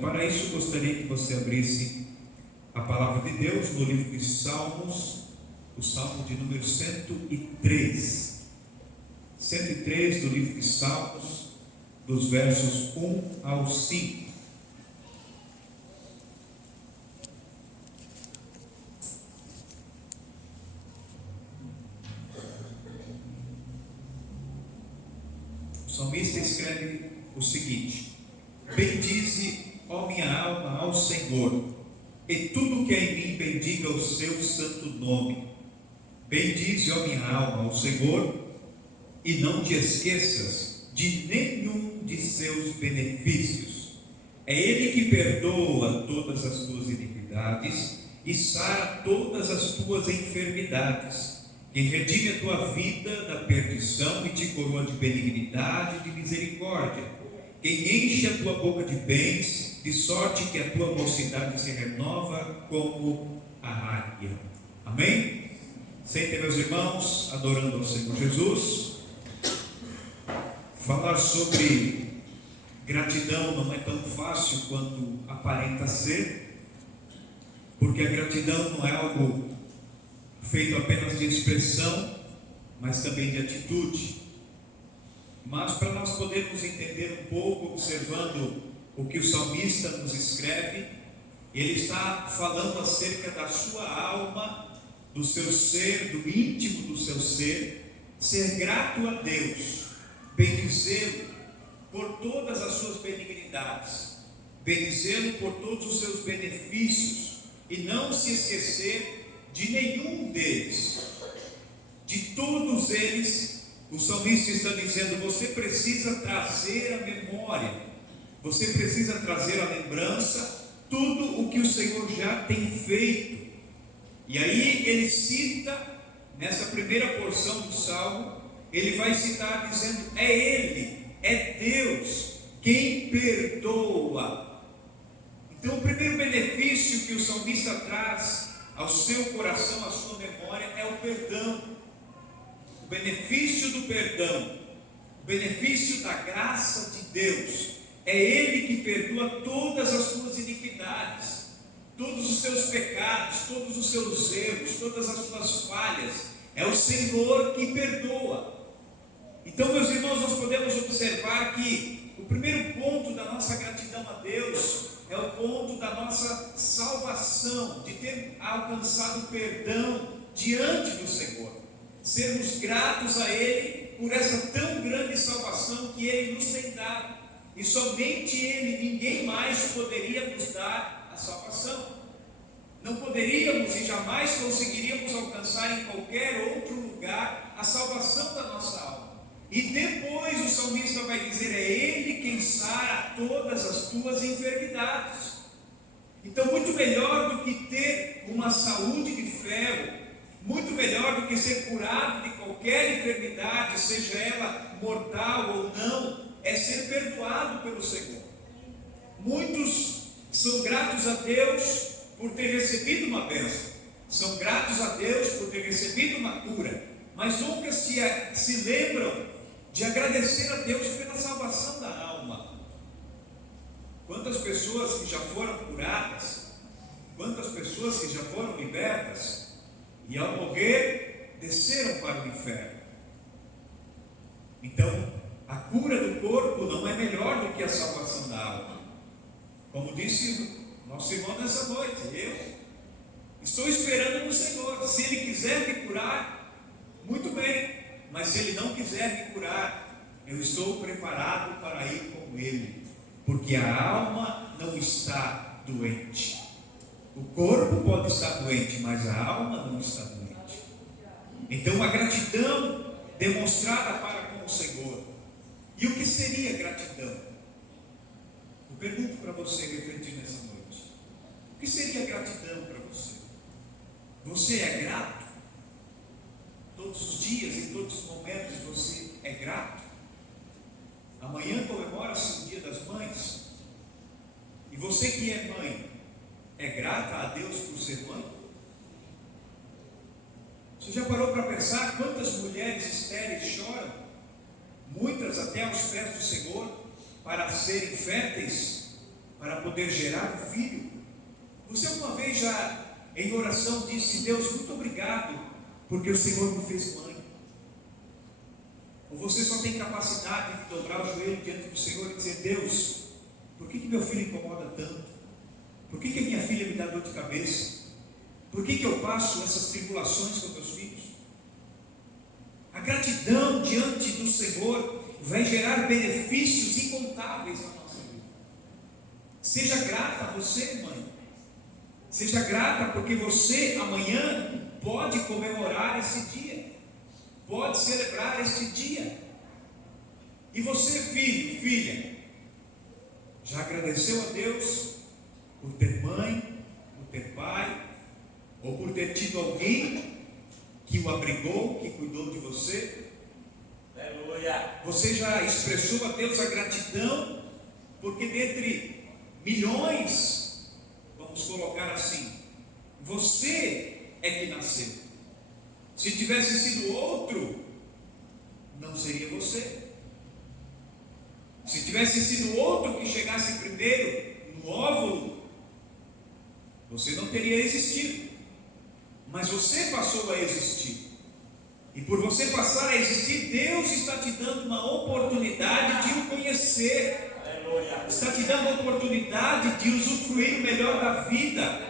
Para isso, gostaria que você abrisse a palavra de Deus no livro de Salmos, o Salmo de número 103. 103 do livro de Salmos, dos versos 1 ao 5. O salmista escreve o seguinte: bendize, ó minha alma, ao Senhor, e tudo que é em mim bendiga o seu santo nome. Bendize, ó minha alma, ao Senhor, e não te esqueças de nenhum de seus benefícios. É Ele que perdoa todas as tuas iniquidades e sara todas as tuas enfermidades, quem redime a tua vida da perdição e te coroa de benignidade e de misericórdia, quem enche a tua boca de bens, de sorte que a tua mocidade se renova como a águia. Amém? Sentem, meus irmãos, adorando ao Senhor Jesus. Falar sobre gratidão não é tão fácil quanto aparenta ser, porque a gratidão não é algo feito apenas de expressão, mas também de atitude. Mas para nós podermos entender um pouco, observando o que o salmista nos escreve, ele está falando acerca da sua alma, do seu ser, do íntimo do seu ser grato a Deus, bendizê-lo por todas as suas benignidades, bendizê-lo por todos os seus benefícios, e não se esquecer de nenhum deles. De todos eles, o salmista está dizendo: você precisa trazer à memória, você precisa trazer à lembrança tudo o que o Senhor já tem feito. E aí ele cita, nessa primeira porção do salmo, ele vai citar dizendo: é Ele, é Deus quem perdoa. Então o primeiro benefício que o salmista traz ao seu coração, à sua memória, é o perdão. O benefício do perdão, o benefício da graça de Deus. É Ele que perdoa todas as tuas iniquidades, todos os teus pecados, todos os seus erros, todas as tuas falhas. É o Senhor que perdoa. Então, meus irmãos, nós podemos observar que o primeiro ponto da nossa gratidão a Deus é o ponto da nossa salvação, de ter alcançado perdão diante do Senhor. Sermos gratos a Ele por essa tão grande salvação que Ele nos tem dado. E somente Ele, ninguém mais poderia nos dar a salvação. Não poderíamos e jamais conseguiríamos alcançar em qualquer outro lugar a salvação da nossa alma. E depois o salmista vai dizer: é Ele quem sara todas as tuas enfermidades. Então, muito melhor do que ter uma saúde de ferro, muito melhor do que ser curado de qualquer enfermidade, seja ela mortal ou não, é ser perdoado pelo Senhor. Muitos são gratos a Deus por ter recebido uma bênção, são gratos a Deus por ter recebido uma cura, mas nunca se lembram de agradecer a Deus pela salvação da alma. Quantas pessoas que já foram curadas, quantas pessoas que já foram libertas, e ao morrer desceram para o inferno. Então, a cura do corpo não é melhor do que a salvação da alma. Como disse nosso irmão nessa noite, eu estou esperando no Senhor. Se Ele quiser me curar, muito bem, mas se Ele não quiser me curar, eu estou preparado para ir com Ele, porque a alma não está doente. O corpo pode estar doente, mas a alma não está doente. Então, a gratidão demonstrada para com o Senhor. E o que seria gratidão? Eu pergunto para você refletir nessa noite: o que seria gratidão para você? Você é grato? Todos os dias, em todos os momentos, você é grato? Amanhã comemora-se o Dia das Mães. E você que é mãe, é grata a Deus por ser mãe? Você já parou para pensar quantas mulheres estéreis choram, muitas até aos pés do Senhor, para serem férteis? para poder gerar um filho? Você alguma vez já em oração disse: Deus, muito obrigado, porque o Senhor me fez mãe? Ou você só tem capacidade de dobrar o joelho diante do Senhor e dizer: Deus, por que meu filho incomoda tanto? Por que a minha filha me dá dor de cabeça? Por que eu passo essas tribulações com meus filhos? A gratidão diante do Senhor vai gerar benefícios incontáveis na nossa vida. Seja grata você, mãe. Seja grata porque você amanhã pode comemorar esse dia, pode celebrar este dia. E você, filho, filha, já agradeceu a Deus por ter mãe, por ter pai, ou por ter tido alguém que o abrigou, que cuidou de você? Aleluia! Você já expressou a Deus a gratidão, porque dentre milhões, vamos colocar assim, você é que nasceu. Se tivesse sido outro, não seria você. Se tivesse sido outro que chegasse primeiro no óvulo, você não teria existido. Mas você passou a existir. E por você passar a existir, Deus está te dando uma oportunidade de o conhecer. Aleluia. Está te dando a oportunidade de usufruir o melhor da vida.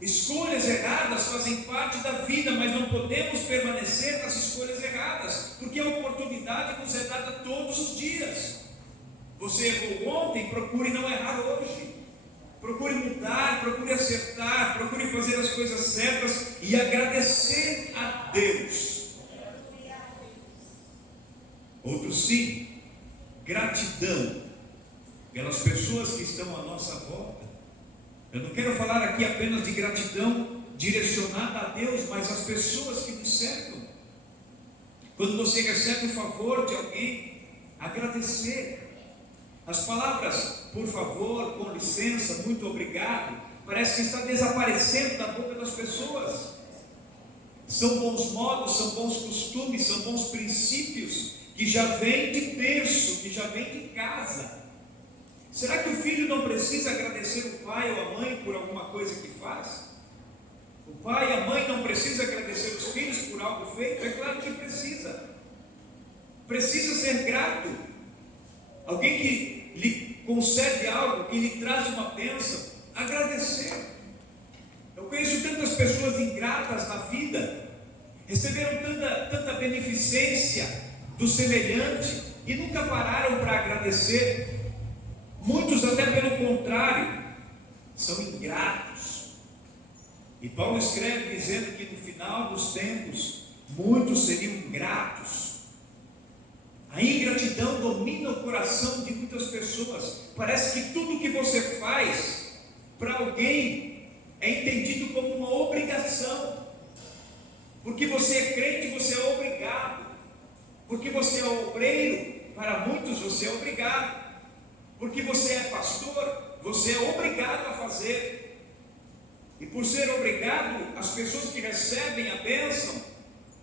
Escolhas erradas fazem parte da vida, mas não podemos permanecer nas escolhas erradas, porque a oportunidade nos é dada todos os dias. Você errou ontem, procure não errar hoje. Procure mudar, procure acertar, procure fazer as coisas certas e agradecer a Deus. Outro sim, gratidão pelas pessoas que estão à nossa volta. Eu não quero falar aqui apenas de gratidão direcionada a Deus, mas às pessoas que nos cercam. Quando você recebe o favor de alguém, agradecer. As palavras, por favor, com licença, muito obrigado, parece que está desaparecendo da boca das pessoas. São bons modos, são bons costumes, são bons princípios que já vêm de berço, que já vêm de casa. Será que o filho não precisa agradecer o pai ou a mãe por alguma coisa que faz? O pai e a mãe não precisam agradecer os filhos por algo feito? É claro que precisa. Precisa ser grato. Alguém que lhe concede algo, que lhe traz uma bênção, agradecer. Eu conheço tantas pessoas ingratas na vida, receberam tanta beneficência do semelhante e nunca pararam para agradecer. Muitos, até pelo contrário, são ingratos. E Paulo escreve dizendo que no final dos tempos muitos seriam ingratos. A ingratidão domina o coração de muitas pessoas. Parece que tudo que você faz para alguém é entendido como uma obrigação. Porque você é crente, você é obrigado. Porque você é obreiro, para muitos você é obrigado. Porque você é pastor, você é obrigado a fazer. E por ser obrigado, as pessoas que recebem a bênção,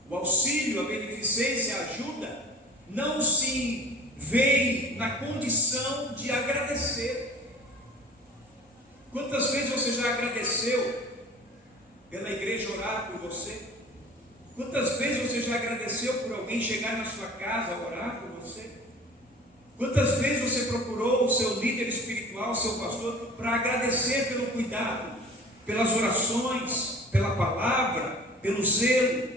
o auxílio, a beneficência, a ajuda, não se veem na condição de agradecer. Quantas vezes você já agradeceu pela igreja orar por você? Quantas vezes você já agradeceu por alguém chegar na sua casa a orar por você? Quantas vezes você procurou o seu líder espiritual, o seu pastor, para agradecer pelo cuidado, pelas orações, pela palavra, pelo zelo?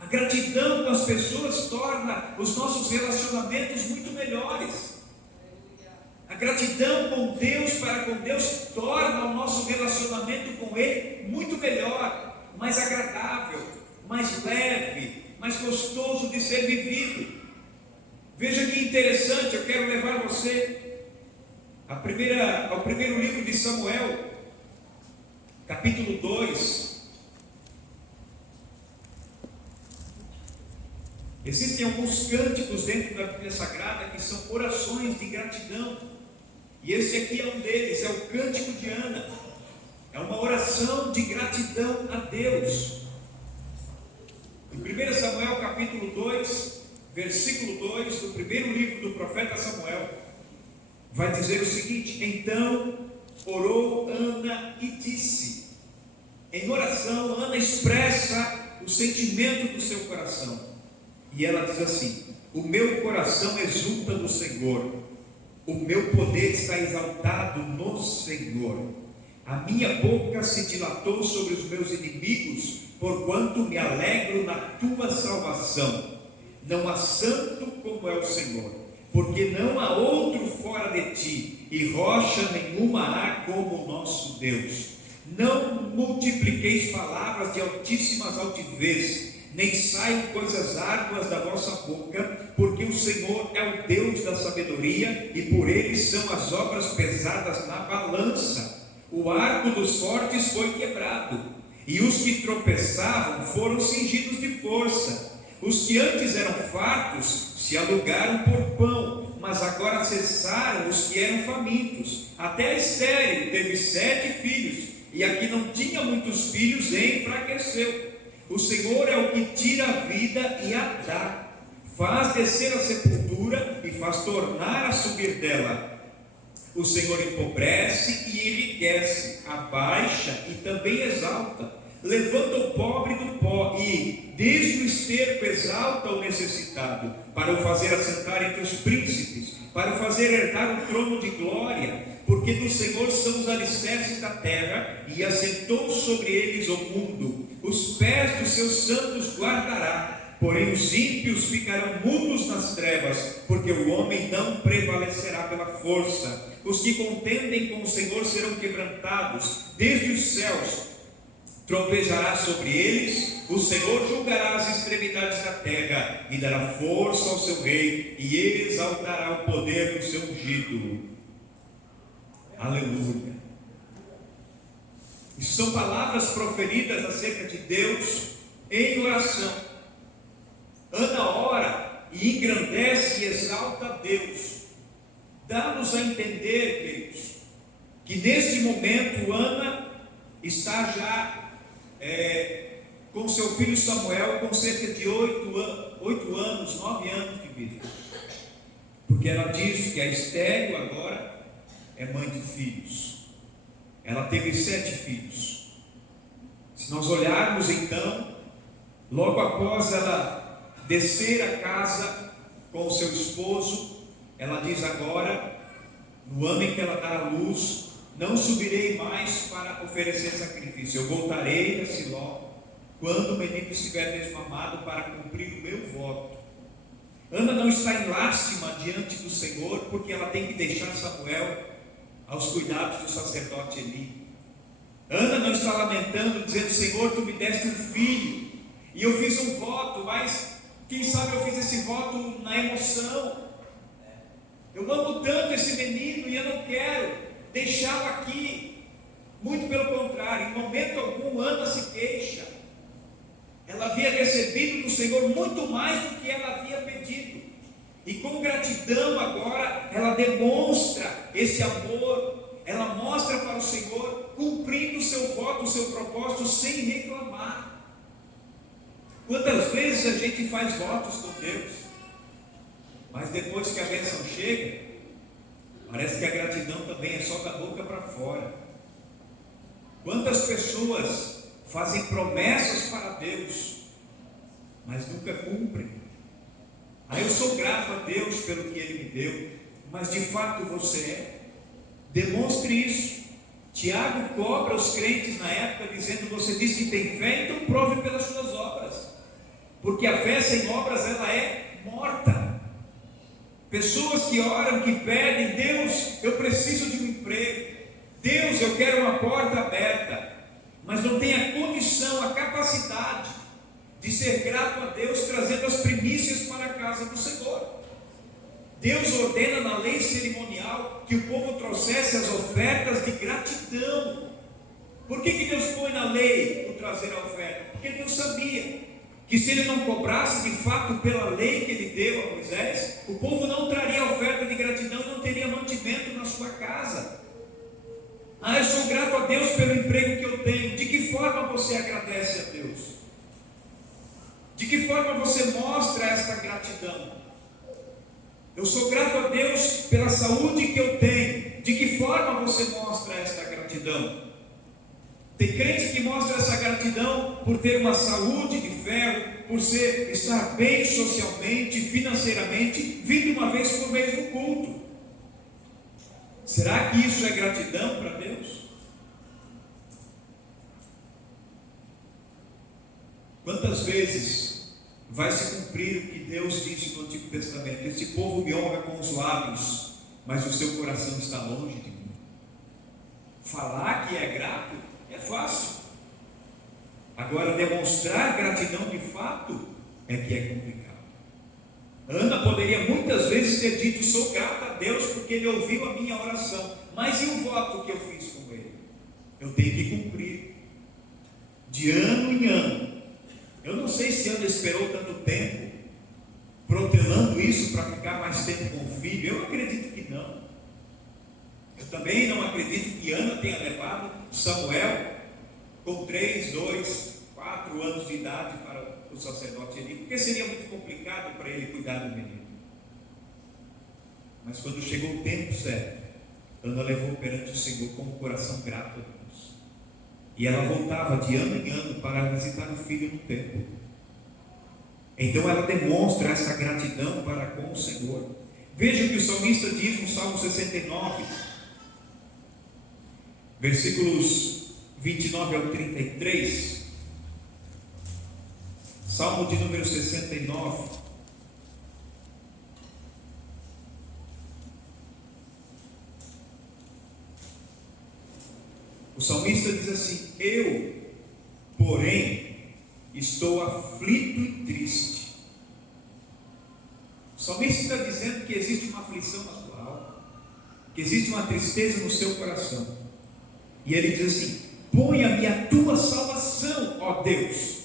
A gratidão com as pessoas torna os nossos relacionamentos muito melhores. A gratidão com Deus, para com Deus, torna o nosso relacionamento com Ele muito melhor, mais agradável, mais leve, mais gostoso de ser vivido. Veja que interessante, eu quero levar você ao primeiro livro de Samuel, capítulo 2. Existem alguns cânticos dentro da Bíblia Sagrada que são orações de gratidão, e esse aqui é um deles, é o Cântico de Ana. É uma oração de gratidão a Deus. Em 1 Samuel capítulo 2, versículo 2, do primeiro livro do profeta Samuel, vai dizer o seguinte: então orou Ana e disse. Em oração, Ana expressa o sentimento do seu coração, e ela diz assim: o meu coração exulta no Senhor, o meu poder está exaltado no Senhor, a minha boca se dilatou sobre os meus inimigos, porquanto me alegro na tua salvação. Não há santo como é o Senhor, porque não há outro fora de ti, e rocha nenhuma há como o nosso Deus. Não multipliqueis palavras de altíssimas altivez, nem saiam coisas árduas da vossa boca, porque o Senhor é o Deus da sabedoria, e por ele são as obras pesadas na balança. O arco dos fortes foi quebrado, e os que tropeçavam foram cingidos de força. Os que antes eram fartos se alugaram por pão, mas agora cessaram os que eram famintos. Até a estéril teve 7 filhos, e a que não tinha muitos filhos enfraqueceu. O Senhor é o que tira a vida e a dá, faz descer a sepultura e faz tornar a subir dela. O Senhor empobrece e enriquece, abaixa e também exalta, levanta o pobre do pó e, desde o esterco, exalta o necessitado, para o fazer assentar entre os príncipes, para o fazer herdar o trono de glória, porque do Senhor são os alicerces da terra, e assentou sobre eles o mundo. Os pés dos seus santos guardará, porém os ímpios ficarão mudos nas trevas, porque o homem não prevalecerá pela força. Os que contendem com o Senhor serão quebrantados, desde os céus trovejará sobre eles. O Senhor julgará as extremidades da terra, e dará força ao seu rei, e exaltará o poder do seu ungido. Aleluia. Isso são palavras proferidas acerca de Deus em oração. Ana ora e engrandece e exalta a Deus. Dá-nos a entender, queridos, que neste momento Ana está já com seu filho Samuel com cerca de 8 anos, 9 anos de vida. Porque ela diz que a estéril agora é mãe de filhos. Ela teve 7 filhos. Se nós olharmos então, logo após ela descer a casa com o seu esposo, ela diz agora, no ano em que ela dá à luz: não subirei mais para oferecer sacrifício, eu voltarei a Siló quando o menino estiver desmamado, para cumprir o meu voto. Ana não está em lástima diante do Senhor, porque ela tem que deixar Samuel aos cuidados do sacerdote Eli. Ana não está lamentando, dizendo: Senhor, tu me deste um filho, e eu fiz um voto, mas quem sabe eu fiz esse voto na emoção. Eu amo tanto esse menino e eu não quero deixá-lo aqui. Muito pelo contrário, em momento algum Ana se queixa. Ela havia recebido do Senhor muito mais do que ela havia pedido, e com gratidão agora ela demonstra esse amor. Ela mostra para o Senhor, cumprindo o seu voto, o seu propósito, sem reclamar. Quantas vezes a gente faz votos com Deus, mas depois que a bênção chega, parece que a gratidão também é só da boca para fora. Quantas pessoas fazem promessas para Deus, mas nunca cumprem? Eu sou grato a Deus pelo que Ele me deu, mas de fato você é? Demonstre isso. Tiago cobra os crentes na época, dizendo: você diz que tem fé, então prove pelas suas obras, porque a fé sem obras ela é morta. Pessoas que oram, que pedem: Deus, eu preciso de um emprego, Deus, eu quero uma porta aberta, mas não tem a condição, a capacidade de ser grato a Deus, trazendo as primícias para a casa do Senhor. Deus ordena na lei cerimonial que o povo trouxesse as ofertas de gratidão. Por que Deus põe na lei o trazer a oferta? Porque Deus sabia que se Ele não cobrasse de fato pela lei que Ele deu a Moisés, o povo não traria a oferta de gratidão, não teria mantimento na sua casa. Eu sou grato a Deus pelo emprego que eu tenho. De que forma você agradece a Deus? De que forma você mostra esta gratidão? Eu sou grato a Deus pela saúde que eu tenho. De que forma você mostra esta gratidão? Tem crente que mostra essa gratidão por ter uma saúde de ferro, por estar bem socialmente, financeiramente, vindo uma vez por mês no culto. Será que isso é gratidão para Deus? Quantas vezes vai se cumprir o que Deus disse no Antigo Testamento? Este povo me honra com os lábios, mas o seu coração está longe de mim. Falar que é grato é fácil. Agora, demonstrar gratidão de fato é que é complicado. Ana poderia muitas vezes ter dito: sou grata a Deus porque Ele ouviu a minha oração. Mas e o voto que eu fiz com Ele? Eu tenho que cumprir, de ano em ano. Eu não sei se Ana esperou tanto tempo, protelando isso para ficar mais tempo com o filho. Eu acredito que não. Eu também não acredito que Ana tenha levado Samuel com 3, 2, 4 anos de idade para o sacerdote Eli, porque seria muito complicado para ele cuidar do menino. Mas quando chegou o tempo certo, Ana levou perante o Senhor com o coração grato a Deus. E ela voltava de ano em ano para visitar o filho no templo. Então ela demonstra essa gratidão para com o Senhor. Veja o que o salmista diz no Salmo 69, versículos 29 ao 33. Salmo de número 69. O salmista diz assim: eu, porém, estou aflito e triste. O salmista está dizendo que existe uma aflição na sua alma, que existe uma tristeza no seu coração. E ele diz assim: ponha-me a tua salvação, ó Deus,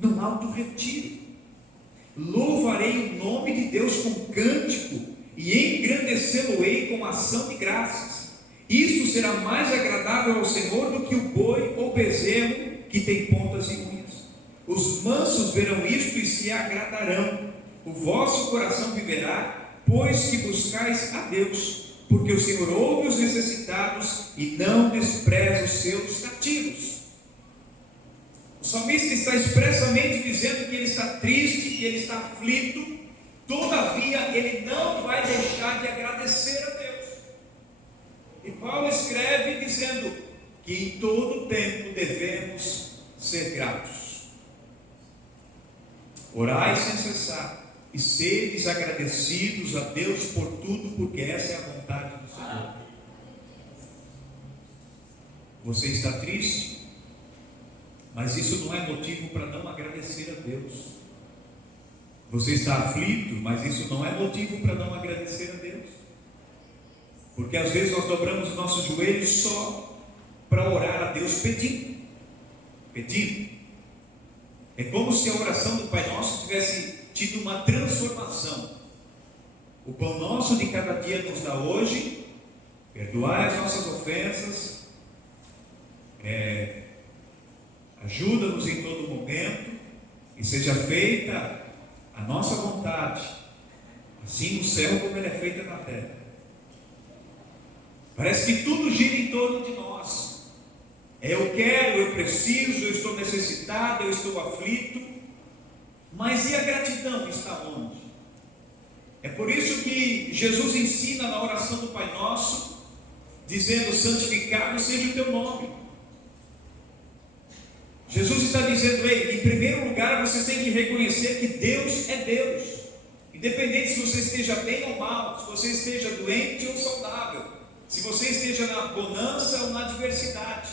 num alto retiro. Louvarei o nome de Deus com cântico e engrandecê-lo-ei com ação de graças. Isto será mais agradável ao Senhor do que o boi ou bezerro que tem pontas e unhas. Os mansos verão isto e se agradarão. O vosso coração viverá, pois que buscais a Deus, porque o Senhor ouve os necessitados e não despreza os seus cativos. O salmista está expressamente dizendo que ele está triste, que ele está aflito, todavia ele não vai deixar de agradecer a Deus. E Paulo escreve dizendo que em todo tempo devemos ser gratos. Orai sem cessar e sedes agradecidos a Deus por tudo, porque essa é a vontade do Senhor. Você está triste, mas isso não é motivo para não agradecer a Deus. Você está aflito, mas isso não é motivo para não agradecer a Deus. Porque às vezes nós dobramos os nossos joelhos só para orar a Deus pedindo. É como se a oração do Pai Nosso tivesse tido uma transformação. O pão nosso de cada dia nos dá hoje, perdoai as nossas ofensas, ajuda-nos em todo momento, e seja feita a nossa vontade, assim no céu como ela é feita na terra. Parece que tudo gira em torno de nós. Eu quero, eu preciso, eu estou necessitado, eu estou aflito. Mas e a gratidão está onde? É por isso que Jesus ensina na oração do Pai Nosso, dizendo: santificado seja o teu nome. Jesus está dizendo: ei, em primeiro lugar vocês têm que reconhecer que Deus é Deus, independente se você esteja bem ou mal, se você esteja doente ou saudável, se você esteja na bonança ou na adversidade,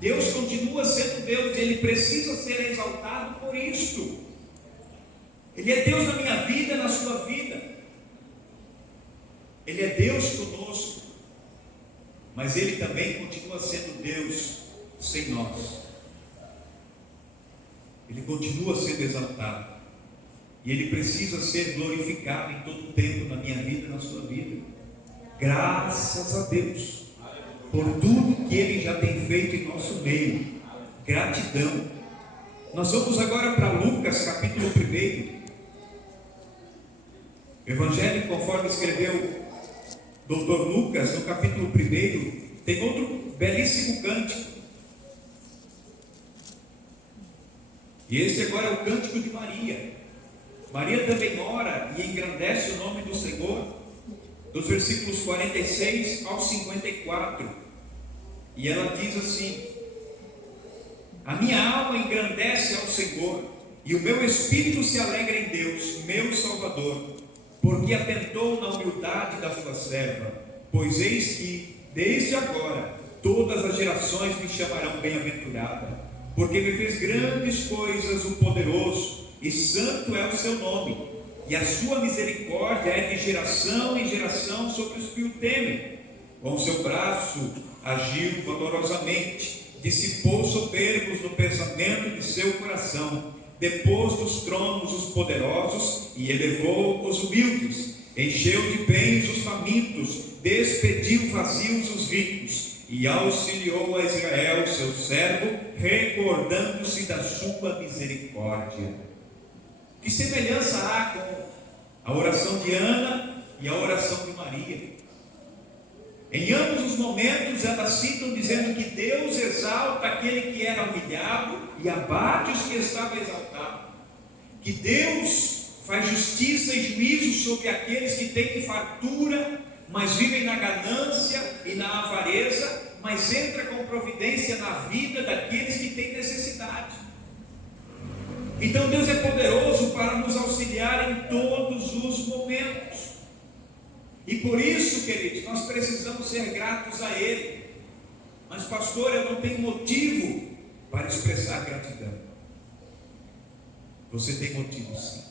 Deus continua sendo Deus. Ele precisa ser exaltado por isto. Ele é Deus na minha vida, na sua vida. Ele é Deus conosco, mas Ele também continua sendo Deus sem nós. Ele continua sendo exaltado, e Ele precisa ser glorificado em todo o tempo, na minha vida e na sua vida. Graças a Deus por tudo que Ele já tem feito em nosso meio. Gratidão. Nós vamos agora para Lucas capítulo 1. O Evangelho, conforme escreveu Dr. Lucas, no capítulo 1, tem outro belíssimo cântico. E esse agora é o cântico de Maria. Maria também ora e engrandece o nome do Senhor, dos versículos 46 ao 54. E ela diz assim: a minha alma engrandece ao Senhor, e o meu espírito se alegra em Deus, meu Salvador, porque atentou na humildade da sua serva. Pois eis que, desde agora, todas as gerações me chamarão bem-aventurada, porque me fez grandes coisas o poderoso, e santo é o seu nome, e a sua misericórdia é de geração em geração sobre os que o temem. Com o seu braço agiu valorosamente, dissipou soberbos no pensamento de seu coração, depôs dos tronos os poderosos e elevou os humildes, encheu de bens os famintos, despediu vazios os ricos, e auxiliou a Israel, seu servo, recordando-se da sua misericórdia. Que semelhança há com a oração de Ana e a oração de Maria? Em ambos os momentos elas citam dizendo que Deus exalta aquele que era humilhado e abate os que estavam exaltados, que Deus faz justiça e juízo sobre aqueles que têm fartura, mas vivem na ganância e na avareza, mas entra com providência na vida daqueles que têm necessidade. Então Deus é poderoso para nos auxiliar em todos os momentos. E por isso, queridos, nós precisamos ser gratos a Ele. Mas pastor, eu não tenho motivo para expressar gratidão. Você tem motivo, sim.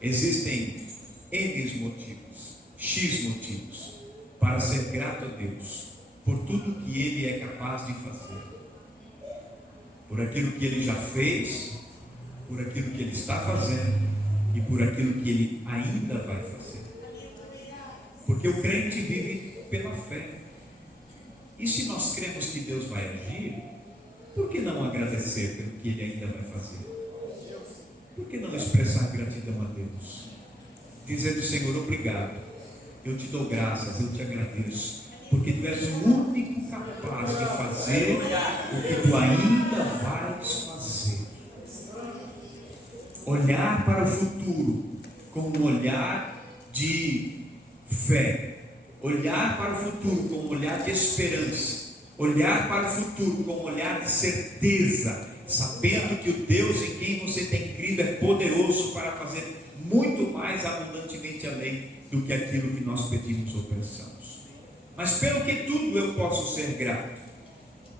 Existem N motivos, X motivos, para ser grato a Deus, por tudo que Ele é capaz de fazer, por aquilo que Ele já fez, por aquilo que Ele está fazendo e por aquilo que Ele ainda vai fazer. Porque o crente vive pela fé. E se nós cremos que Deus vai agir, por que não agradecer pelo que Ele ainda vai fazer? Por que não expressar gratidão a Deus? Dizendo: Senhor, obrigado, eu te dou graças, eu te agradeço, porque Tu és o único capaz de fazer o que Tu ainda vais fazer. Olhar para o futuro com um olhar de fé, olhar para o futuro com um olhar de esperança, olhar para o futuro com um olhar de certeza, sabendo que o Deus em quem você tem crido é poderoso para fazer muito mais abundantemente além do que aquilo que nós pedimos ou pensamos. Mas pelo que tudo eu posso ser grato.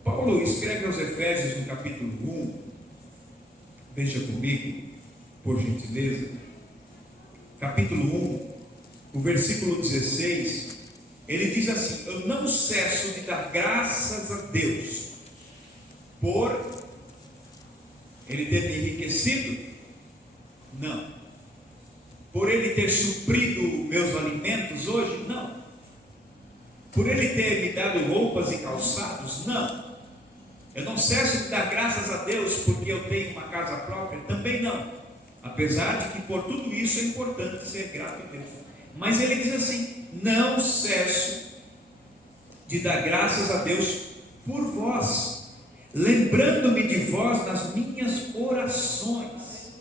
Paulo escreve aos Efésios no capítulo 1, veja comigo, por gentileza, capítulo 1, o versículo 16, ele diz assim: eu não cesso de dar graças a Deus por Ele ter me enriquecido? Não. Por Ele ter suprido meus alimentos hoje? Não. Por Ele ter me dado roupas e calçados? Não. Eu não cesso de dar graças a Deus porque eu tenho uma casa própria? Também não. Apesar de que por tudo isso é importante ser grato a Deus. Mas ele diz assim: não cesso de dar graças a Deus por vós, lembrando-me de vós nas minhas orações.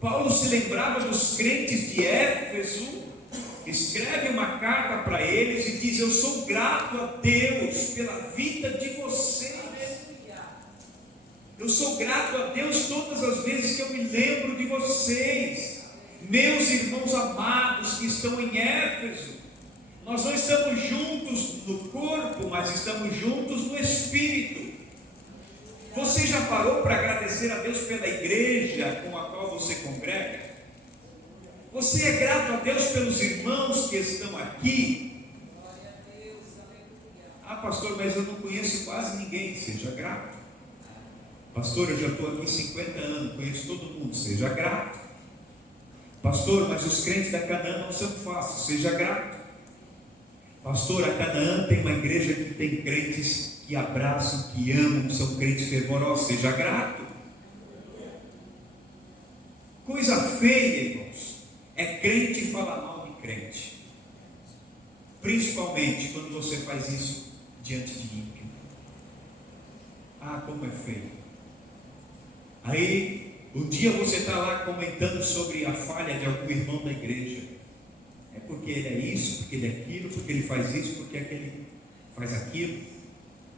Paulo se lembrava dos crentes de Éfeso, escreve uma carta para eles e diz: eu sou grato a Deus pela vida de vocês. Eu sou grato a Deus todas as vezes que eu me lembro de vocês, meus irmãos amados que estão em Éfeso. Nós não estamos juntos no corpo, mas estamos juntos no espírito. Você já parou para agradecer a Deus pela igreja com a qual você congrega? Você é grato a Deus pelos irmãos que estão aqui? Ah, pastor, mas eu não conheço quase ninguém. Seja grato. Pastor, eu já estou aqui 50 anos, conheço todo mundo. Seja grato. Pastor, mas os crentes da Canaã não são fáceis. Seja grato. Pastor, a Canaã tem uma igreja que tem crentes que abraçam, que amam, são crentes fervorosos. Seja grato. Coisa feia, irmãos, é é crente falar mal de crente, principalmente quando você faz isso diante de ímpio. Ah, como é feio. Aí, um dia você está lá comentando sobre a falha de algum irmão da igreja. É porque ele é isso, porque ele é aquilo, porque ele faz isso, porque aquele faz aquilo.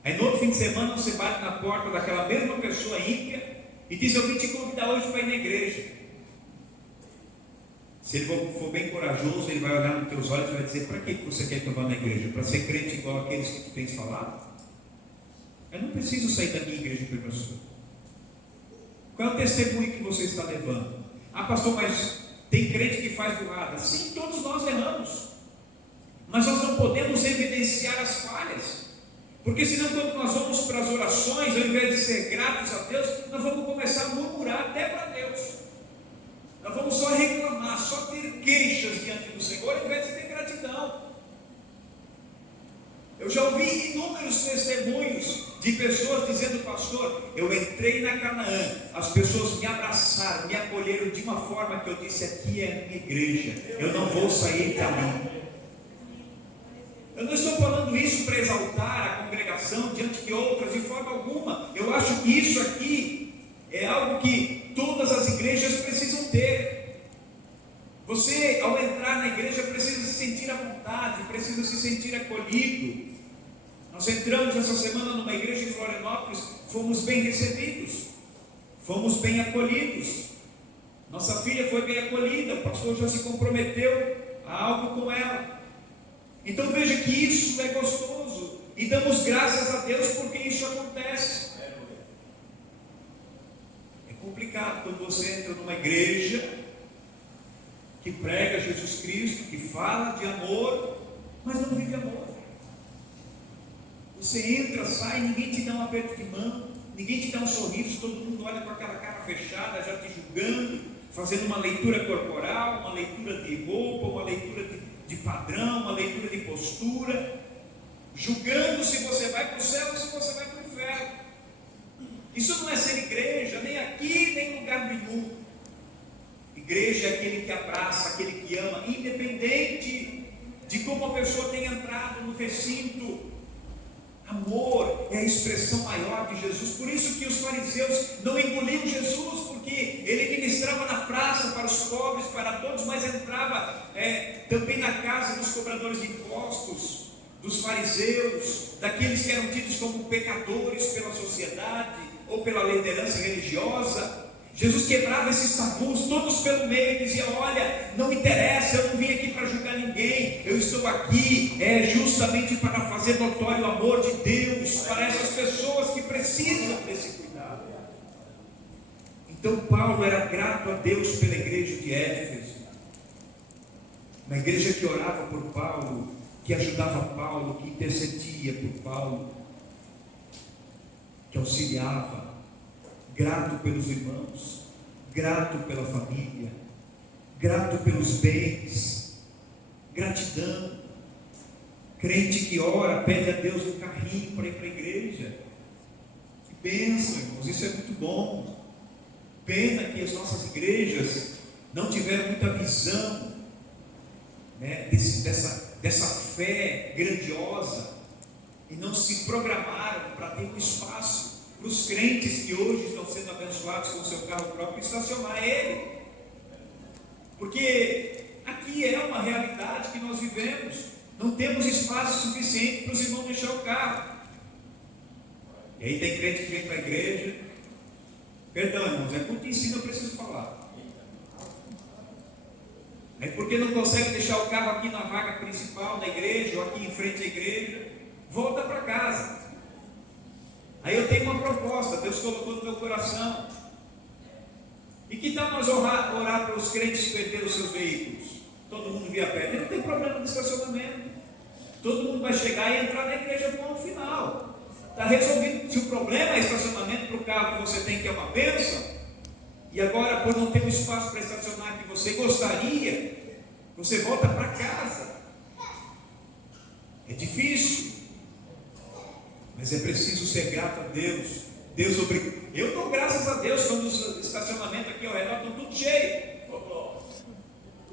Aí no outro fim de semana você bate na porta daquela mesma pessoa ímpia e diz: eu vim te convidar hoje para ir na igreja. Se ele for bem corajoso, ele vai olhar nos teus olhos e vai dizer: para que você quer que eu vá na igreja? Para ser crente igual aqueles que tu tens falado? Eu não preciso sair da minha igreja para pessoa. Qual é o testemunho que você está levando? Ah, pastor, mas tem crente que faz burrada. Sim, todos nós erramos, mas nós não podemos evidenciar as falhas, porque senão quando nós vamos para as orações, ao invés de ser gratos a Deus, nós vamos começar a murmurar até para Deus. Nós vamos só reclamar, só ter queixas diante do Senhor, ao invés de ter gratidão. Eu já ouvi inúmeros testemunhos de pessoas dizendo: pastor, eu entrei na Canaã, as pessoas me abraçaram, me acolheram de uma forma que eu disse: aqui é a minha igreja, eu não vou sair dali. Eu não estou falando isso para exaltar a congregação diante de outras, de forma alguma. Eu acho que isso aqui é algo que todas as igrejas precisam ter. Você, ao entrar na igreja, precisa se sentir à vontade, precisa se sentir acolhido. Nós entramos essa semana numa igreja em Florianópolis, fomos bem recebidos, fomos bem acolhidos. Nossa filha foi bem acolhida, o pastor já se comprometeu a algo com ela. Então veja que isso é gostoso e damos graças a Deus porque isso acontece. É complicado quando você entra numa igreja que prega Jesus Cristo, que fala de amor, mas não vive amor. Você entra, sai, ninguém te dá um aperto de mão, ninguém te dá um sorriso, todo mundo olha com aquela cara fechada, já te julgando, fazendo uma leitura corporal, uma leitura de roupa, uma leitura de padrão, uma leitura de postura, julgando se você vai para o céu ou se você vai para o inferno. Isso não é ser igreja, nem aqui, nem em lugar nenhum. Igreja é aquele que abraça, aquele que ama, independente de como a pessoa tenha entrado no recinto. Amor é a expressão maior de Jesus. Por isso que os fariseus não engoliam Jesus, porque ele ministrava na praça para os pobres, para todos, mas entrava também na casa dos cobradores de impostos, dos fariseus, daqueles que eram tidos como pecadores pela sociedade ou pela liderança religiosa. Jesus quebrava esses tabus todos pelo meio e dizia: olha, não interessa, eu não vim aqui para julgar ninguém, eu estou aqui justamente para fazer notório o amor de Deus para essas pessoas que precisam desse cuidado. Então Paulo era grato a Deus pela igreja de Éfeso, uma igreja que orava por Paulo, que ajudava Paulo, que intercedia por Paulo, que auxiliava. Grato pelos irmãos, grato pela família, grato pelos bens, gratidão. Crente que ora, pede a Deus um carrinho para ir para a igreja. Que bênção, irmãos, isso é muito bom. Pena que as nossas igrejas não tiveram muita visão, né, dessa fé grandiosa e não se programaram para ter um espaço para os crentes que hoje estão sendo abençoados com o seu carro próprio estacionar ele, porque aqui é uma realidade que nós vivemos, não temos espaço suficiente para os irmãos deixar o carro. E aí tem crente que vem para a igreja, perdão irmãos, é culto de ensino, eu preciso falar, aí porque não consegue deixar o carro aqui na vaga principal da igreja, ou aqui em frente à igreja, volta para casa. Aí eu tenho uma proposta, Deus colocou no meu coração. E que tal nós orar para os crentes que perderam os seus veículos? Todo mundo via a pé, não tem problema de estacionamento. Todo mundo vai chegar e entrar na igreja no ponto final. Está resolvido. Se o problema é estacionamento para o carro que você tem, que é uma bênção, e agora por não ter um espaço para estacionar que você gostaria, você volta para casa. É difícil. Mas é preciso ser grato a Deus. Deus obriga. Eu dou graças a Deus quando os estacionamentos aqui ao redor estão tudo cheio.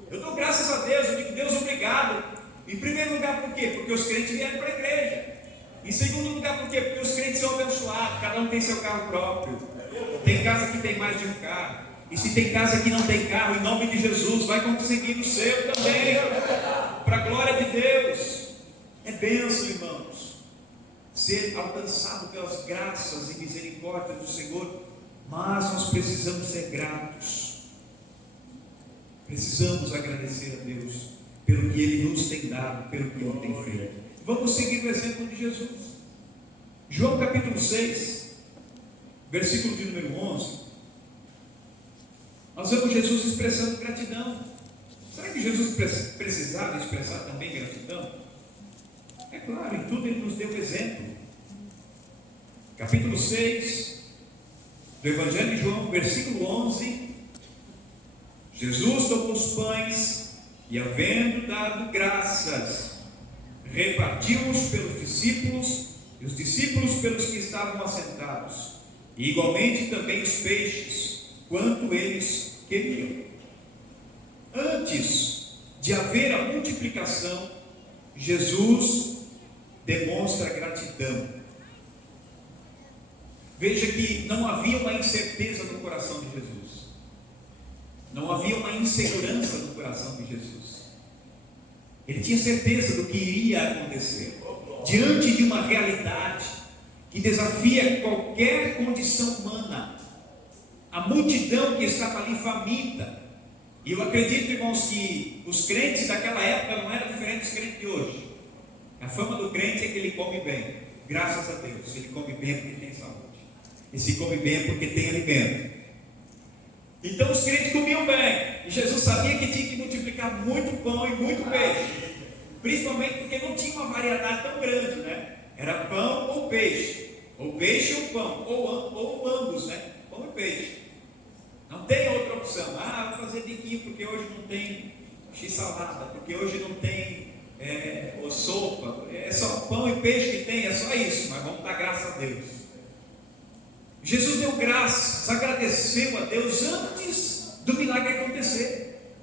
Eu dou graças a Deus, eu digo Deus obrigado. Em primeiro lugar, por quê? Porque os crentes vieram para a igreja. Em segundo lugar, por quê? Porque os crentes são abençoados, cada um tem seu carro próprio. Tem casa que tem mais de um carro. E se tem casa que não tem carro, em nome de Jesus, vai conseguir o seu também, para a glória de Deus. É bênção, irmãos, ser alcançado pelas graças e misericórdias do Senhor, mas nós precisamos ser gratos, precisamos agradecer a Deus pelo que Ele nos tem dado, pelo que Ele tem feito. Vamos seguir o exemplo de Jesus. João capítulo 6, versículo de número 11, nós vemos Jesus expressando gratidão. Será que Jesus precisava expressar também gratidão? É claro, em tudo Ele nos deu exemplo. Capítulo 6 do Evangelho de João, versículo 11, Jesus tomou os pães e, havendo dado graças, repartiu-os pelos discípulos, e os discípulos pelos que estavam assentados, e igualmente também os peixes, quanto eles queriam. Antes de haver a multiplicação, Jesus demonstra gratidão. Veja que não havia uma incerteza no coração de Jesus, não havia uma insegurança no coração de Jesus. Ele tinha certeza do que iria acontecer, diante de uma realidade que desafia qualquer condição humana. A multidão que estava ali faminta, e eu acredito, irmãos, que os crentes daquela época não eram diferentes dos crentes de hoje. A fama do crente é que ele come bem, graças a Deus. Ele come bem porque tem saúde, e se come bem é porque tem alimento. Então os crentes comiam bem, e Jesus sabia que tinha que multiplicar muito pão e muito peixe, principalmente porque não tinha uma variedade tão grande, né? Era pão ou peixe ou pão, ou ambos, né? Pão e peixe. Não tem outra opção. Vou fazer biquinho porque hoje não tem x-salada, porque hoje não tem sopa. É só pão e peixe que tem, é só isso. Mas vamos dar graças a Deus. Jesus deu graças, agradeceu a Deus antes do milagre acontecer.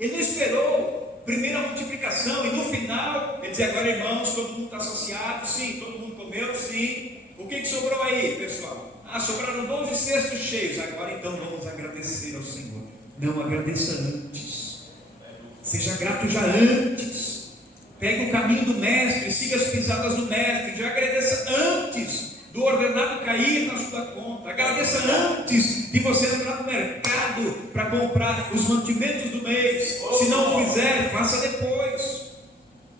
Ele não esperou primeiro a multiplicação e no final ele dizia: agora, irmãos, todo mundo está saciado? Sim. Todo mundo comeu? Sim. O que sobrou aí, pessoal? Sobraram 12 cestos cheios. Agora então vamos agradecer ao Senhor. Não, agradeça antes. Seja grato já antes. Pegue o caminho do mestre, siga as pisadas do mestre. Já agradeça antes do ordenado cair na sua conta. Agradeça antes de você entrar no mercado para comprar os mantimentos do mês. Se não fizer, faça depois.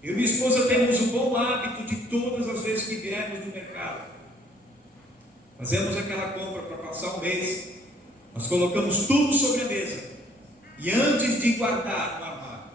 Eu e minha esposa temos o bom hábito de todas as vezes que viermos do mercado, fazemos aquela compra para passar um mês, nós colocamos tudo sobre a mesa, e antes de guardar no armário,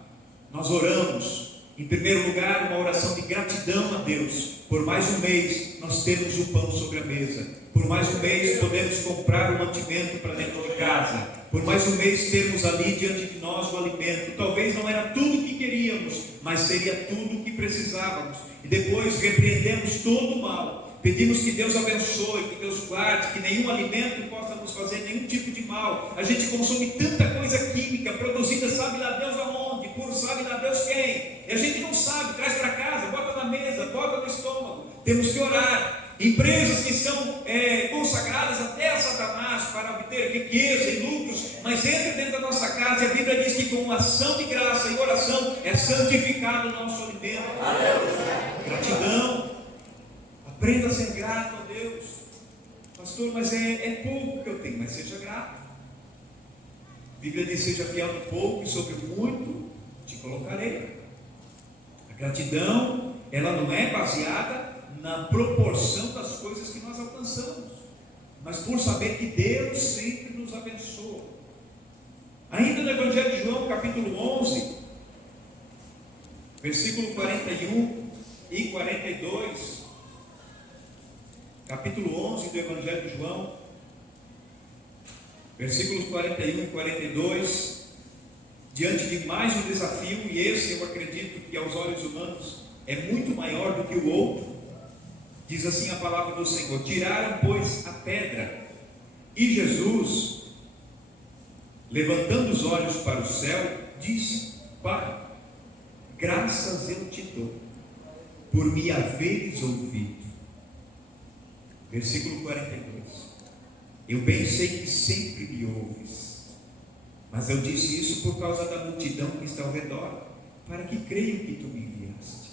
nós oramos, em primeiro lugar, uma oração de gratidão a Deus, por mais um mês nós temos o pão sobre a mesa, por mais um mês podemos comprar o mantimento para dentro de casa, por mais um mês termos ali diante de nós o alimento. Talvez não era tudo o que queríamos, mas seria tudo o que precisávamos, e depois repreendemos todo o mal. Pedimos que Deus abençoe, que Deus guarde, que nenhum alimento possa nos fazer nenhum tipo de mal. A gente consome tanta coisa química, produzida sabe lá Deus aonde, por sabe lá Deus quem, e a gente não sabe, traz para casa, bota na mesa, bota no estômago. Temos que orar. Empresas que são consagradas até a Satanás para obter riqueza e lucros, mas entra dentro da nossa casa, e a Bíblia diz que com ação de graça e oração é santificado o nosso alimento. Gratidão. Aprenda a ser grato a Deus. Pastor, mas é pouco que eu tenho. Mas seja grato. A Bíblia diz: seja fiel no pouco, e sobre o muito te colocarei. A gratidão, ela não é baseada na proporção das coisas que nós alcançamos, mas por saber que Deus sempre nos abençoa. Ainda no Evangelho de João, capítulo 11, versículo 41 e 42, capítulo 11 do Evangelho de João, versículos 41 e 42, diante de mais um desafio, e esse eu acredito que aos olhos humanos é muito maior do que o outro. Diz assim a palavra do Senhor: tiraram, pois, a pedra, e Jesus, levantando os olhos para o céu, disse: Pai, graças eu te dou, por me haveres ouvido. Versículo 42. Eu bem sei que sempre me ouves, mas eu disse isso por causa da multidão que está ao redor, para que creiam que tu me enviaste.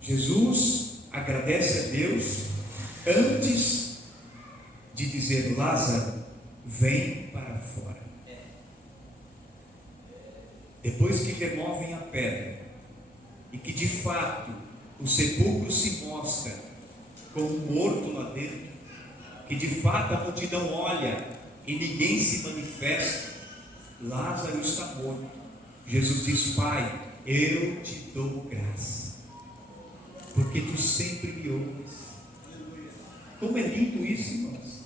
Jesus agradece a Deus antes de dizer: Lázaro, vem para fora. Depois que removem a pedra e que de fato o sepulcro se mostra com um morto lá dentro, que de fato a multidão olha e ninguém se manifesta, Lázaro está morto. Jesus diz: Pai, eu te dou graça, porque tu sempre me ouves. Como é lindo isso, irmãos.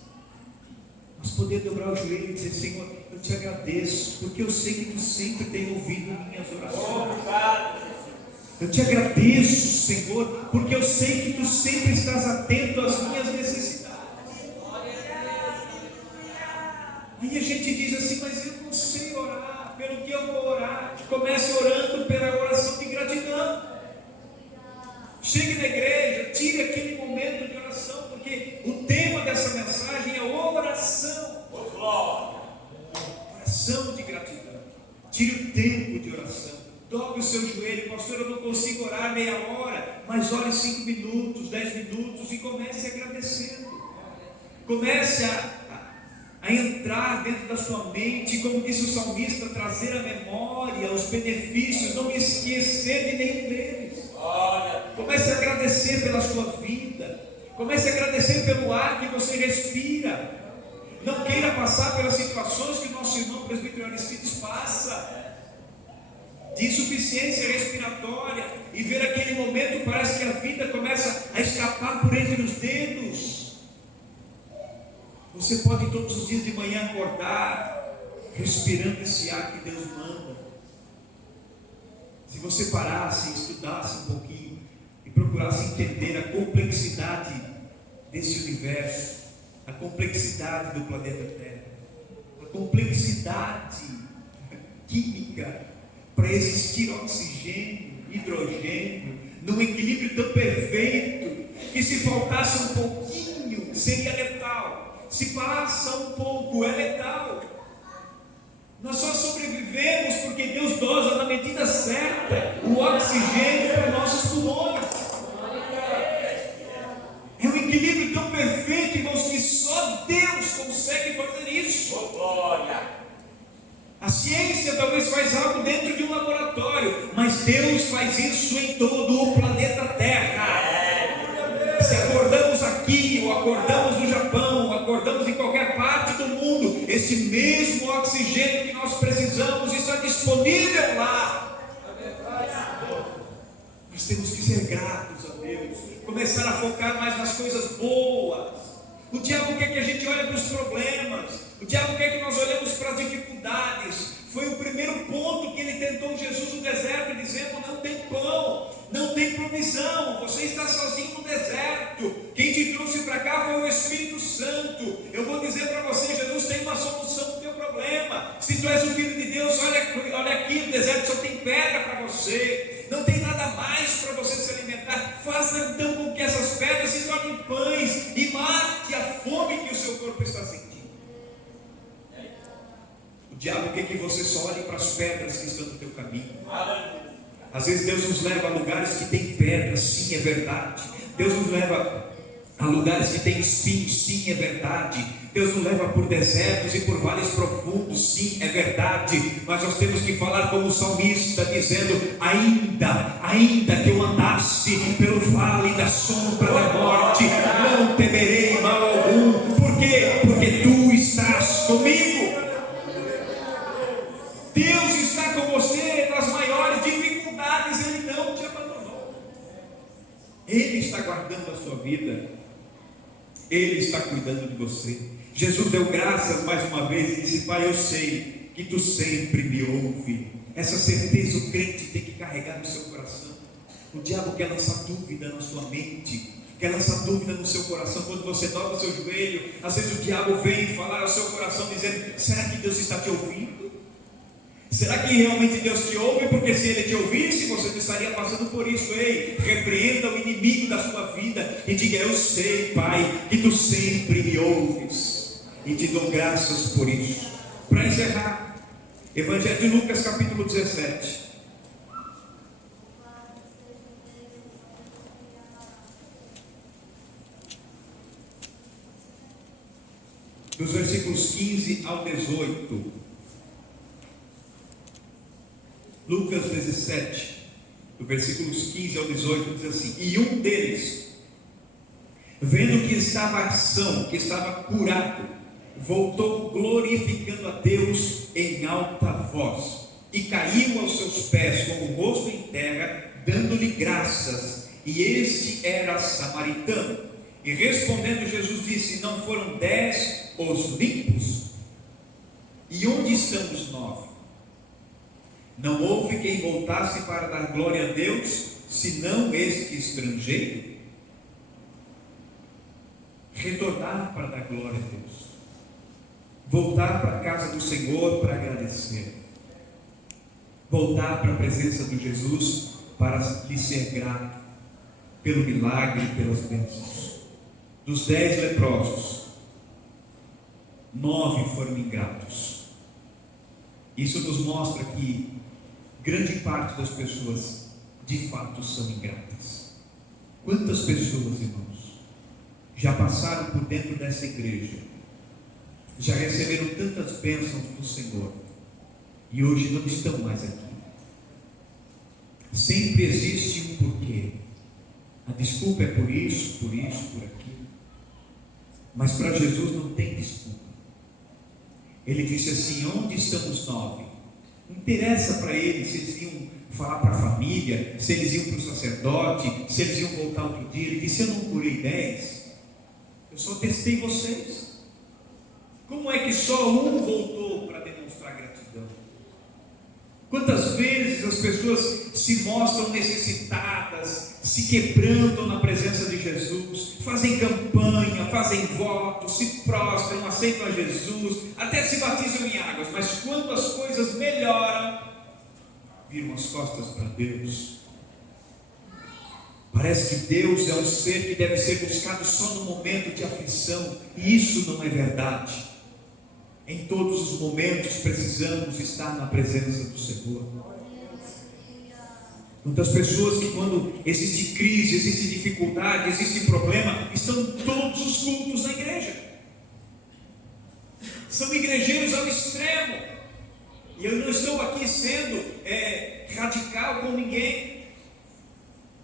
Nós podemos dobrar o joelho e dizer: Senhor, eu te agradeço, porque eu sei que tu sempre tem ouvido minhas orações. Eu te agradeço, Senhor, porque eu sei que tu sempre estás atento às minhas necessidades. Aí a gente diz assim: mas eu não sei orar, pelo que eu vou orar? Comece orando pela oração de gratidão. Chegue na igreja, tire aquele momento de oração, porque o tema dessa mensagem é oração. Oração de gratidão. Tire o tempo de oração. Dobre o seu joelho. Pastor, eu não consigo orar meia hora, mas ore 5 minutos, 10 minutos e comece agradecendo. Comece a entrar dentro da sua mente, como disse o salmista, trazer à memória os benefícios, não me esquecer de nenhum deles. Comece a agradecer pela sua vida. Comece a agradecer pelo ar que você respira. Não queira passar pelas situações que o nosso irmão presbítero Aristides passa, de insuficiência respiratória, e ver aquele momento, parece que a vida começa a escapar por entre os dedos. Você pode todos os dias de manhã acordar respirando esse ar que Deus manda. Se você parasse, estudasse um pouquinho e procurasse entender a complexidade desse universo, a complexidade do planeta Terra, a complexidade química para existir oxigênio, hidrogênio, num equilíbrio tão perfeito que se faltasse um pouquinho seria letal. Se passa um pouco, é letal. Nós só sobrevivemos porque Deus dosa na medida certa o oxigênio para nossos pulmões. É um equilíbrio tão perfeito, irmãos, que só Deus consegue fazer isso. A ciência talvez faz algo dentro de um laboratório, mas Deus faz isso em todo o planeta Terra. Se acordamos aqui, ou acordamos no Japão, ou acordamos em qualquer parte do mundo, esse mesmo oxigênio que nós precisamos está disponível lá. Nós temos que ser gratos a Deus, começar a focar mais nas coisas boas. O diabo quer que a gente olhe para os problemas, o diabo quer que nós olhemos para as dificuldades. Foi o primeiro ponto que ele tentou Jesus no deserto, dizendo: não tem pão, não tem provisão, você está sozinho no deserto, quem te trouxe para cá foi o Espírito Santo. Eu vou dizer para você: Jesus tem uma solução para o teu problema. Se tu és o Filho de Deus, olha aqui, no deserto só tem pedra para você, não tem nada mais para você se alimentar. Faça então com que essas pedras se tornem pães e mate a fome que o seu corpo está sentindo. O diabo quer que você só olhe para as pedras que estão no teu caminho. Às vezes Deus nos leva a lugares que tem pedras, sim, é verdade. Deus nos leva a lugares que tem espinhos, sim, é verdade. Deus nos leva por desertos e por vales profundos, sim, é verdade. Mas nós temos que falar como o salmista, dizendo: ainda que eu andasse pelo vale da sombra da morte, não temerei mal algum. Por quê? Porque tu estás comigo. Deus está com você nas maiores dificuldades, Ele não te abandonou. Ele está guardando a sua vida, Ele está cuidando de você. Jesus deu graças mais uma vez e disse: Pai, eu sei que tu sempre me ouve. Essa certeza o crente tem que carregar no seu coração. O diabo quer lançar dúvida na sua mente, quer lançar dúvida no seu coração. Quando você dobra o seu joelho, às vezes o diabo vem falar ao seu coração dizendo: será que Deus está te ouvindo? Será que realmente Deus te ouve? Porque se Ele te ouvisse, você não estaria passando por isso. Ei, repreenda o inimigo da sua vida e diga: eu sei, Pai, que Tu sempre me ouves, e te dou graças por isso. Para encerrar, Evangelho de Lucas, capítulo 17. Dos versículos 15 ao 18. Lucas 17, do versículos 15 ao 18, diz assim: e um deles, vendo que estava são, que estava curado, voltou glorificando a Deus em alta voz, e caiu aos seus pés com o rosto em terra, dando-lhe graças. E este era samaritano. E respondendo Jesus disse: não foram 10 os limpos? E onde estão os 9? Não houve quem voltasse para dar glória a Deus, senão este estrangeiro? Retornar para dar glória a Deus, voltar para a casa do Senhor para agradecer, voltar para a presença de Jesus para lhe ser grato pelo milagre e pelas bênçãos. Dos 10 leprosos, 9 foram ingratos. Isso nos mostra que grande parte das pessoas de fato são ingratas. Quantas pessoas, irmãos, já passaram por dentro dessa igreja, já receberam tantas bênçãos do Senhor e hoje não estão mais aqui? Sempre existe um porquê. A desculpa é por isso, por aquilo. Mas para Jesus não tem desculpa. Ele disse assim: onde estão os 9? Não interessa para ele se eles iam falar para a família, se eles iam para o sacerdote, se eles iam voltar outro dia. Ele disse: eu não curei 10, eu só testei vocês. Como é que só um voltou para demonstrar gratidão? Quantas vezes as pessoas se mostram necessitadas, se quebrantam na presença de Jesus, fazem campanha, fazem votos, se prostram, aceitam a Jesus, até se batizam em águas, mas quando as coisas melhoram, viram as costas para Deus. Parece que Deus é um ser que deve ser buscado só no momento de aflição, e isso não é verdade. Em todos os momentos precisamos estar na presença do Senhor. Muitas pessoas que, quando existe crise, existe dificuldade, existe problema, estão em todos os cultos na igreja. São igrejeiros ao extremo. E eu não estou aqui sendo radical com ninguém.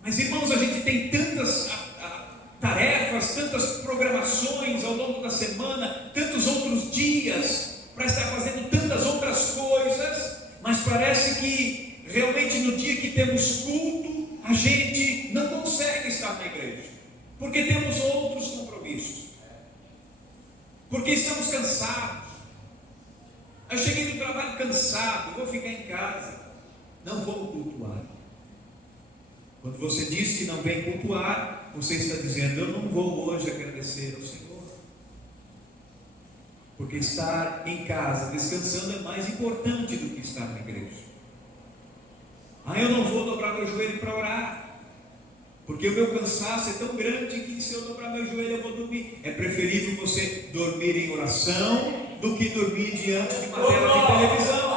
Mas, irmãos, a gente tem tantas tarefas, tantas programações ao longo da semana, tantos outros dias para estar fazendo tantas outras coisas, mas parece que realmente no dia que temos culto, a gente não consegue estar na igreja, porque temos outros compromissos, porque estamos cansados. Eu cheguei do trabalho cansado, vou ficar em casa, não vou cultuar. Quando você diz que não vem cultuar, você está dizendo: eu não vou hoje agradecer ao Senhor. Porque estar em casa descansando é mais importante do que estar na igreja. Eu não vou dobrar meu joelho para orar, porque o meu cansaço é tão grande que se eu dobrar meu joelho eu vou dormir. É preferível você dormir em oração do que dormir diante de uma tela de televisão.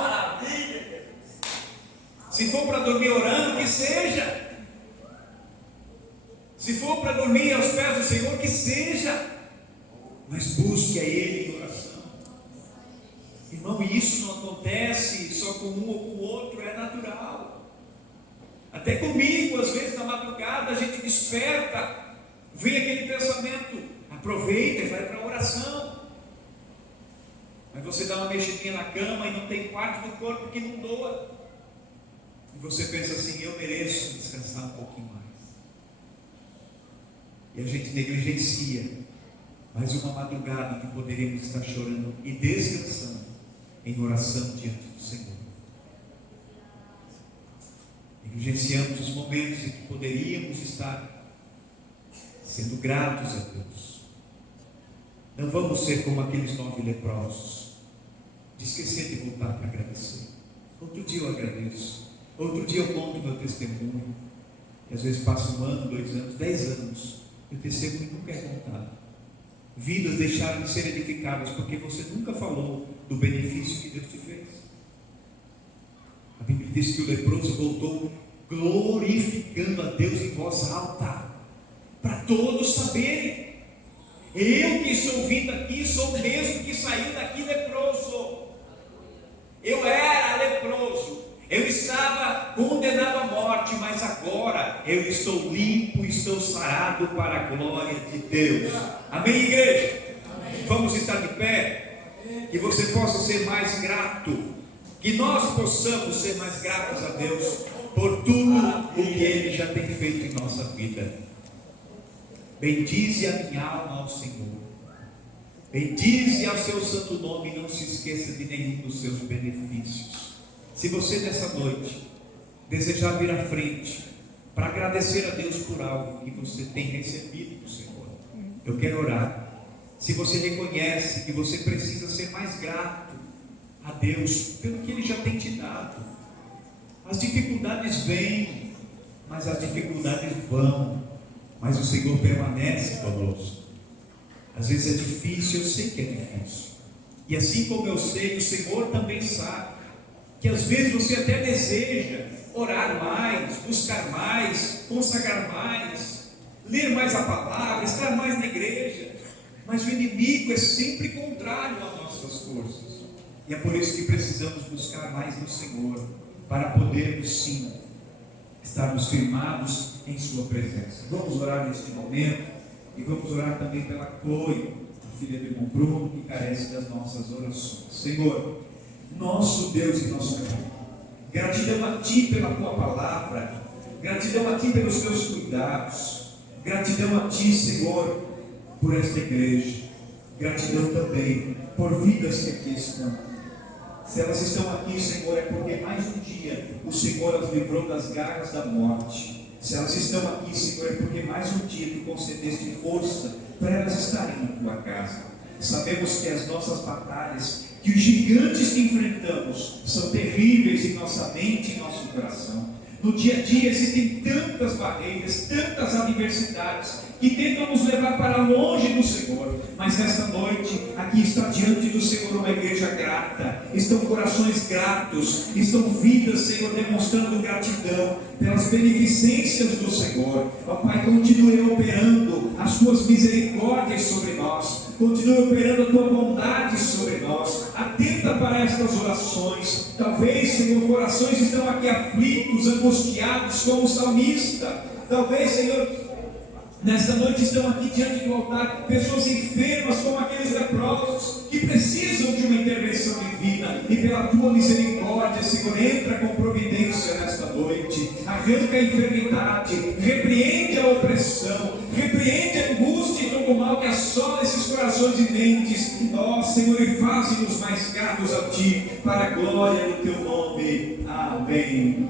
Se for para dormir orando, que seja. Se for para dormir aos pés do Senhor, que seja. Mas busque a Ele em oração. Irmão, e isso não acontece só com um ou com o outro, é natural. Até comigo, às vezes na madrugada, a gente desperta, vem aquele pensamento: aproveita e vai para a oração. Mas você dá uma mexidinha na cama e não tem parte do corpo que não doa. E você pensa assim: eu mereço descansar um pouquinho mais. E a gente negligencia mais uma madrugada que poderíamos estar chorando e descansando em oração diante do Senhor. Negligenciamos os momentos em que poderíamos estar sendo gratos a Deus. Não vamos ser como aqueles 9 leprosos, de esquecer de voltar para agradecer. Outro dia eu agradeço. Outro dia eu conto meu testemunho. E às vezes passa 1 ano, 2 anos, 10 anos. E o testemunho nunca é contado. Vidas deixaram de ser edificadas porque você nunca falou do benefício que Deus te fez. A Bíblia diz que o leproso voltou glorificando a Deus em voz alta, para todos saberem: eu que estou vindo aqui sou o mesmo que saiu daqui leproso. Eu era leproso, eu estava condenado à morte, mas agora eu estou limpo, estou sarado para a glória de Deus. Amém, igreja? Amém. Vamos estar de pé, que você possa ser mais grato, que nós possamos ser mais gratos a Deus por tudo o que Ele já tem feito em nossa vida. Bendize a minha alma ao Senhor, bendize ao seu santo nome e não se esqueça de nenhum dos seus benefícios. Se você nessa noite desejar vir à frente para agradecer a Deus por algo que você tem recebido do Senhor, eu quero orar. Se você reconhece que você precisa ser mais grato a Deus pelo que Ele já tem te dado, as dificuldades vêm, mas as dificuldades vão, mas o Senhor permanece conosco. Às vezes é difícil, eu sei que é difícil, e assim como eu sei, o Senhor também sabe que às vezes você até deseja orar mais, buscar mais, consagrar mais, ler mais a palavra, estar mais na igreja, mas o inimigo é sempre contrário às nossas forças, e é por isso que precisamos buscar mais no Senhor, para podermos sim estarmos firmados em sua presença. Vamos orar neste momento, e vamos orar também pela Chloe, a filha do irmão Bruno, que carece das nossas orações. Senhor, nosso Deus e nosso Pai, gratidão a Ti pela Tua palavra, gratidão a Ti pelos Teus cuidados, gratidão a Ti, Senhor, por esta igreja, gratidão também por vidas que aqui estão. Se elas estão aqui, Senhor, é porque mais um dia o Senhor as livrou das garras da morte. Se elas estão aqui, Senhor, é porque mais um dia Tu concedeste força para elas estarem na Tua casa. Sabemos que as nossas batalhas, que os gigantes que enfrentamos são terríveis em nossa mente e nosso coração. No dia a dia existem tantas barreiras, tantas adversidades que tentam nos levar para longe do Senhor, mas nesta noite aqui está diante do Senhor uma igreja grata, estão corações gratos, estão vidas, Senhor, demonstrando gratidão pelas beneficências do Senhor. Ó Pai, continue operando as Tuas misericórdias sobre nós, continue operando a Tua bondade sobre nós. Atenta para estas orações. Talvez, Senhor, corações estão aqui aflitos, angustiados, como o salmista. Talvez, Senhor, nesta noite estão aqui diante do altar pessoas enfermas como aqueles leprosos que precisam de uma intervenção divina, e pela Tua misericórdia, Senhor, entra com providência nesta noite, arranca a enfermidade, repreende a opressão, repreende a angústia e todo o mal que assola esses corações e mentes. Ó Senhor, e faze-nos mais gratos a Ti, para a glória do Teu nome. Amém.